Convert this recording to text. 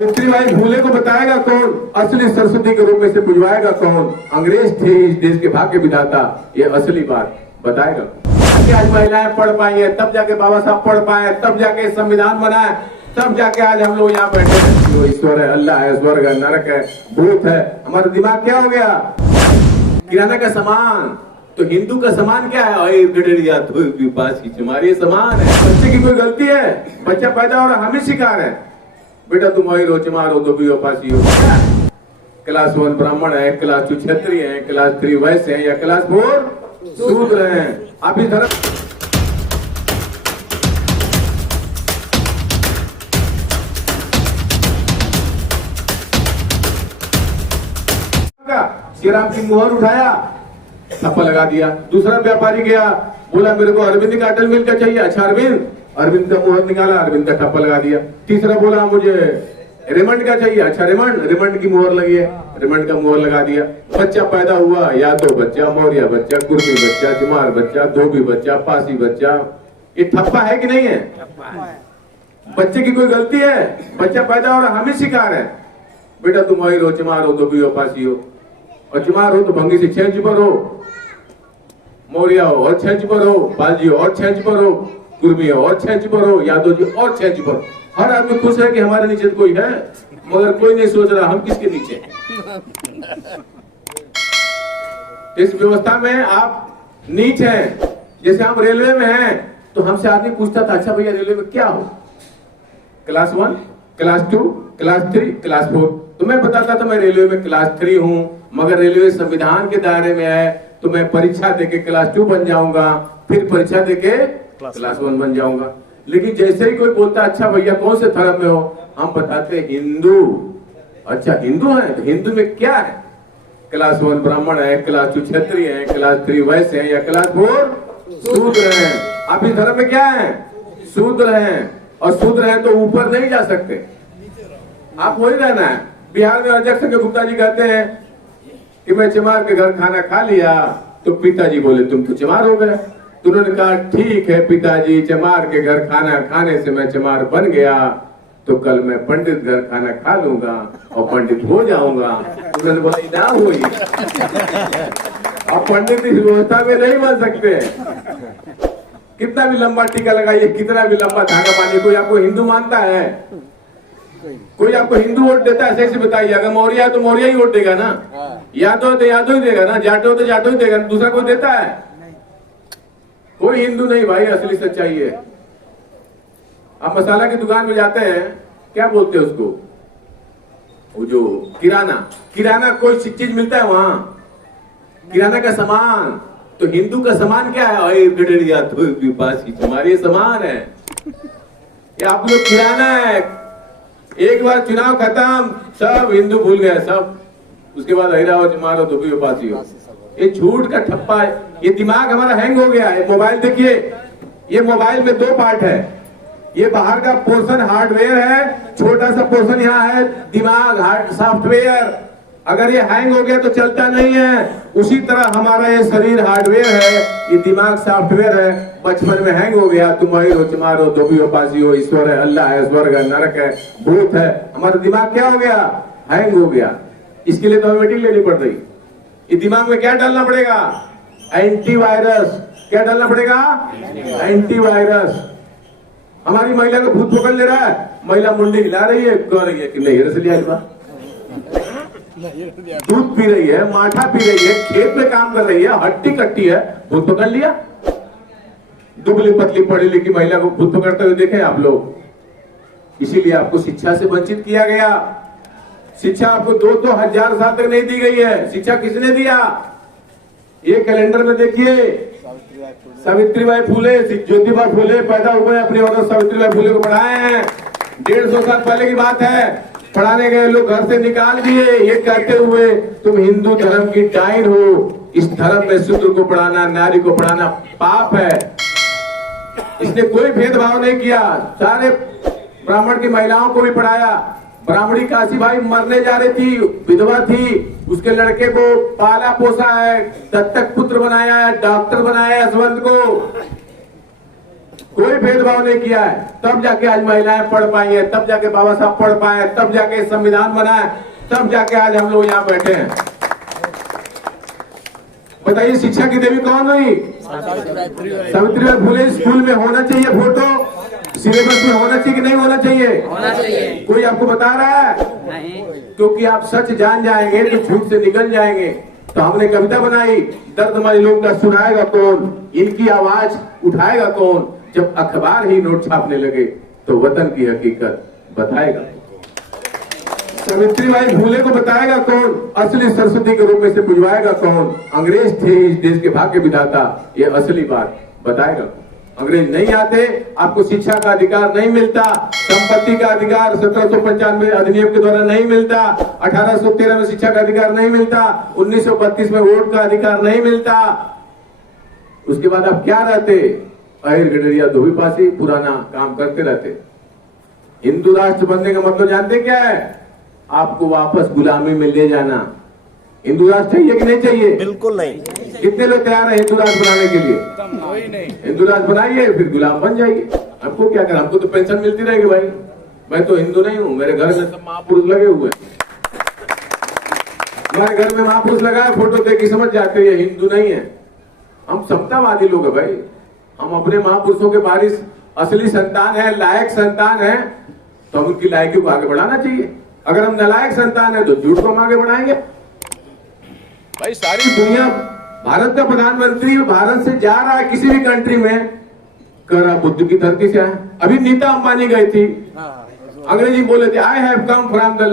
सावित्रीबाई फूले को बताएगा कौन, असली सरस्वती के रूप में से बुझवाएगा कौन, अंग्रेज थे इस देश के भाग्य विधाता, ये असली बात बताएगा। आज महिलाएं पढ़ पाई है, तब जाके बाबा साहब पढ़ पाए, तब जाके संविधान बना है, तब जाके आज हम लोग यहाँ बैठे हैं। जो ईश्वर है, अल्लाह है, स्वर्ग है, नरक है, भूत है, हमारा दिमाग क्या हो गया? किराना का सामान तो हिंदू का सामान क्या है? हमारी सामान है। बच्चे की कोई गलती है? बच्चा पैदा हो रहा, हम ही शिकार है। बेटा तुम वही रो चमार हो, दुबियो पासी हो। क्लास 1 ब्राह्मण है, क्लास 2 क्षत्रिय है, क्लास 3 वैश्य है, या क्लास 4 शूद्र है। आप इस धर्म श्री राम की मुहर उठाया, थप्पा लगा दिया। दूसरा व्यापारी गया, बोला मेरे को अरविंद का अटल मिल का चाहिए। अच्छा अरविंद का मुहर निकाला, अरविंद का ठप्पा लगा दिया। तीसरा बोला मुझे रेमंड का चाहिए। अच्छा रेमंड की मुहर लगी है, रेमंड का मुहर लगा दिया। बच्चा पैदा हुआ, यादव बच्चा, मौर्य बच्चा, कुर्मी बच्चा, चमार बच्चा, धोबी बच्चा, पासी बच्चा। ये ठप्पा है कि नहीं है? बच्चे की कोई गलती है? बच्चा पैदा हो रहा, हम ही शिकार है। बेटा तुम वही रो, चमार हो, धोबी हो, पासी हो। और चमार हो तो भंगी से 6 इंच पर हो, मौर्य हो और 6 इंच पर हो, बालजी हो और 6 इंच पर हो, कुर्मी हो और 6 इंच पर हो, यादव जी और 6 इंच पर। हर आदमी खुश है कि हमारे नीचे कोई है, मगर कोई नहीं सोच रहा हम किसके नीचे। इस व्यवस्था में आप नीच हैं। जैसे हम रेलवे में हैं तो हमसे आदमी पूछता था, अच्छा भैया रेलवे में क्या हो? Class 1, class 2, class 3, class 4। तो मैं बताता था मैं रेलवे में क्लास 3 हूँ, मगर रेलवे संविधान के दायरे में है तो मैं परीक्षा देके क्लास 2 बन जाऊंगा, फिर परीक्षा देके क्लास 1 बन जाऊंगा। लेकिन जैसे ही कोई बोलता अच्छा भैया कौन से धर्म में हो, हम बताते हिंदू। अच्छा हिंदू है तो हिंदू में क्या है? क्लास 1 ब्राह्मण है, क्लास 2 क्षत्रिय है, क्लास 3 वैश्य है, या क्लास 4 शूद्र है। आप इस धर्म में क्या है? शूद्र है। और शूद्र है तो ऊपर नहीं जा सकते, आप वही रहना है। बिहार में अध्यक्ष के गुप्ता जी कहते हैं कि मैं चमार के घर खाना खा लिया, तो पिताजी बोले तुम तो चमार हो गए। तो उन्होंने कहा ठीक है पिताजी, चमार के घर खाना खाने से मैं चमार बन गया, तो कल मैं पंडित घर खाना खा लूंगा और पंडित हो जाऊंगा। उन्होंने बोला ना हुई, अब पंडित इस व्यवस्था में नहीं बन सकते। कितना भी लंबा टीका लगाइए, कितना भी लंबा धागा बांधिए, कोई आपको हिंदू मानता है? कोई आपको हिंदू वोट देता है? ऐसे बताइए। अगर मौर्य है तो मौर्य ही वोट देगा ना, यादव तो यादव ही देगा ना, जाटो तो जाटो ही देगा, दूसरा कोई देता है? कोई हिंदू नहीं भाई, असली सच्चाई है। आप मसाला की दुकान में जाते हैं, क्या बोलते हैं उसको? वो जो किराना कोई चीज मिलता है वहां, किराना का सामान। तो हिंदू का सामान क्या है? हमारी सामान है। ये आप लोग किराना है। एक बार चुनाव खत्म, सब हिंदू भूल गए सब, उसके बाद अहिरा हो, मारो, धोबी हो, पासी हो। ये झूठ का ठप्पा है। ये दिमाग हमारा हैंग हो गया है। मोबाइल देखिए, ये मोबाइल में 2 पार्ट है। ये बाहर का पोर्शन हार्डवेयर है, छोटा सा पोर्शन यहाँ है दिमाग, सॉफ्टवेयर। अगर ये हैंग हो गया तो चलता नहीं है। उसी तरह हमारा ये शरीर हार्डवेयर है, ये दिमाग सॉफ्टवेयर है। बचपन में हैंग हो गया, तुम वही रो, चमार हो, धोबी हो, पासी हो, ईश्वर है, अल्लाह है, स्वर्ग है, नरक है, भूत है। हमारा दिमाग क्या हो गया? हैंग हो गया। इसके लिए तो हमें मीटिंग लेनी पड़ रही। ये दिमाग में क्या डालना पड़ेगा? एंटीवायरस। क्या डालना पड़ेगा? एंटीवायरस। हमारी महिला को भूत पकड़ ले रहा है, महिला मुंडी हिला रही है, कह रही है कि नहीं रसलिया, दूध पी रही है, माठा पी रही है, खेत में काम कर रही है, हट्टी कट्टी है, भूत पकड़ लिया। दुबली पतली पढ़ी लिखी महिला को भूत पकड़ते हुए देखे आप लोग? इसीलिए आपको शिक्षा से वंचित किया गया। शिक्षा आपको 2-2 हजार साल तक नहीं दी गई है। शिक्षा किसने दिया? ये कैलेंडर में देखिए, सावित्रीबाई फूले, ज्योतिबा फूले पैदा हुए, अपनी औरत सावित्रीबाई फूले को पढ़ाए हैं। 150 साल पहले की बात है। पढ़ाने गए लोग घर से निकाल दिए, ये कहते हुए तुम हिंदू धर्म की डाइन हो। इस धर्म में शूद्र को पढ़ाना, नारी को पढ़ाना पाप है। इसने कोई भेदभाव नहीं किया, सारे ब्राह्मण की महिलाओं को भी पढ़ाया। ब्राह्मणी काशी भाई मरने जा रही थी, विधवा थी, उसके लड़के को पाला पोसा है, दत्तक पुत्र बनाया है, डॉक्टर बनाया है यशवंत को। कोई भेदभाव नहीं किया है, तब जाके आज महिलाएं पढ़ पाई हैं, तब जाके बाबा साहब पढ़ पाए, तब जाके संविधान बना है, तब जाके आज हम लोग यहाँ बैठे हैं। बताइए शिक्षा की देवी कौन हुई? सावित्रीबाई फुले। स्कूल में होना चाहिए फोटो, सिलेबस में होना चाहिए कि नहीं होना चाहिए? होना चाहिए। कोई आपको बता रहा है? नहीं। क्योंकि आप सच जान जाएंगे तो झूठ से निकल जाएंगे। तो हमने कविता बनाई, दर्द मजलूम का सुनाएगा कौन, इनकी आवाज उठाएगा कौन, जब अखबार ही नोट छापने लगे तो वतन की हकीकत बताएगा। सावित्रीबाई फुले को बताएगा कौन, असली सरस्वती के रूप में से बुझवाएगा कौन, अंग्रेज थे इस देश के भाग्य विधाता, ये असली बात बताएगा। अंग्रेज नहीं आते, आपको शिक्षा का अधिकार नहीं मिलता, संपत्ति का अधिकार 1795 अधिनियम के द्वारा नहीं मिलता, 1813 में शिक्षा का अधिकार नहीं मिलता, 1932 में वोट का अधिकार नहीं मिलता। उसके बाद आप क्या रहते? अहिर गडरिया धोबी पासी पुराना काम करते रहते। हिंदू राष्ट्र बनने का मतलब जानते क्या है? आपको वापस गुलामी में ले जाना। हिंदू राष्ट्र चाहिए कि नहीं चाहिए? बिल्कुल नहीं। कितने लोग तैयार हैं हिंदू राष्ट्र बनाने के लिए? कोई नहीं। हिंदू राष्ट्र बनाइए, फिर गुलाम बन जाइए। हमको क्या करना? हमको तो पेंशन मिलती रहेगी भाई। मैं तो हिंदू नहीं हूँ, मेरे घर में सब महापुरुष लगे हुए हैं। हमारे घर में महापुरुष लगा है, फोटो देख के समझ जाते हैं हिंदू नहीं है। हम समतावादी लोग हैं भाई। हम अपने महापुरुषों के बारिश असली संतान है, लायक संतान है, तो हम उनकी लायकी को आगे बढ़ाना चाहिए। अगर हम नालायक संतान है तो झूठ को हम आगे बढ़ाएंगे। भाई सारी दुनिया, भारत का प्रधानमंत्री भारत से जा रहा है किसी भी कंट्री में, कर रहा बुद्ध की धरती से है। अभी नीता अंबानी गई थी, अंग्रेजी बोले थे, I have come from the